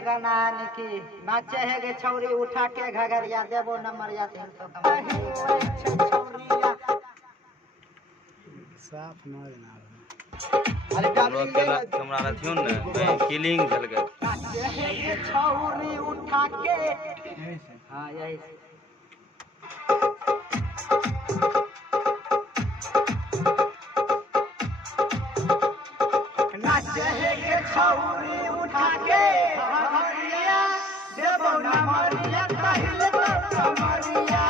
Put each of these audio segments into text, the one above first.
एगो गाना निकी नाचे है गे छौरी उठा के घगरिया देबो नंबर या तीन तो छौरिया साफ नजर ना अरे कैमरा रथियो ने किलिंग झल गए नाचे है गे छौरी उठा के हां यही नाचे है गे छौरी उठा के घगरिया देबो नंबर या कहिले तो कमरिया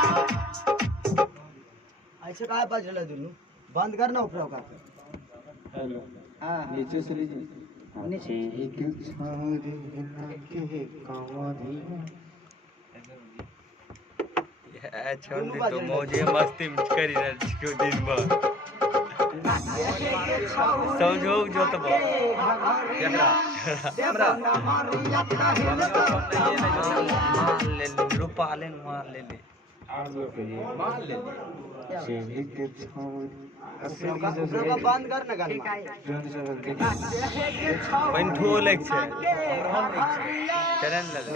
ऐसे काय बजला दुनु बंद कर ना ऊपर का हेलो हां नीचे से लीजिए नीचे एक छारी ना के कावरिया ये छोड़ तो मौजे मस्ती करी रह छिको दिन भर समझो जो तो कैमरा मार ले रुपा ले मार ले ले मार ले एक छारी का बंद कर ना गाना बन ढोलक छे चरण लगे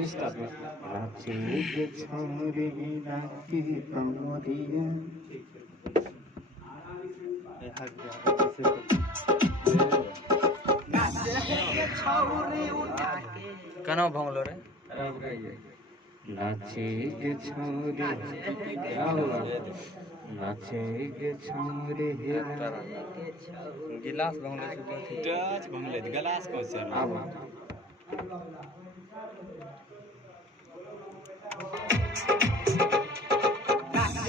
इस तरह नाचे एक छारी ना के कावरिया कनो भंगलो रे नाचे एक छारी नाचे एक छारी गिलास भंगलो से टच भंगले गिलास को से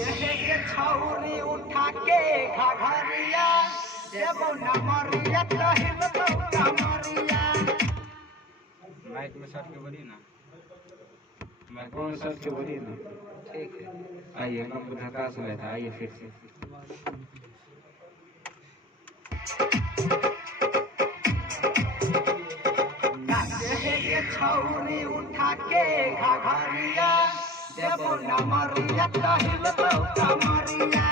छौरी उठा के घगरिया देबो नमरिया कहिल तो कमरिया माइक में शॉट के बड़ी ना कौन सा के बोलिए ना ठीक है आइए हम धक्का से लेता आइए फिर से छौरी उठा के घगरिया देबो नमरिया कहिल तो कमरिया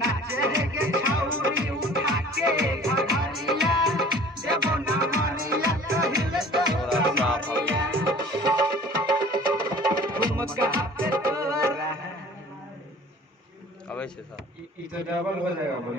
नाचे गे छौरी उठा के घगरिया देबो नमरिया कहिल तो कमरिया ठुमका पे तोरा अबै छै सब ये तो डबल हो जाएगा बोलिए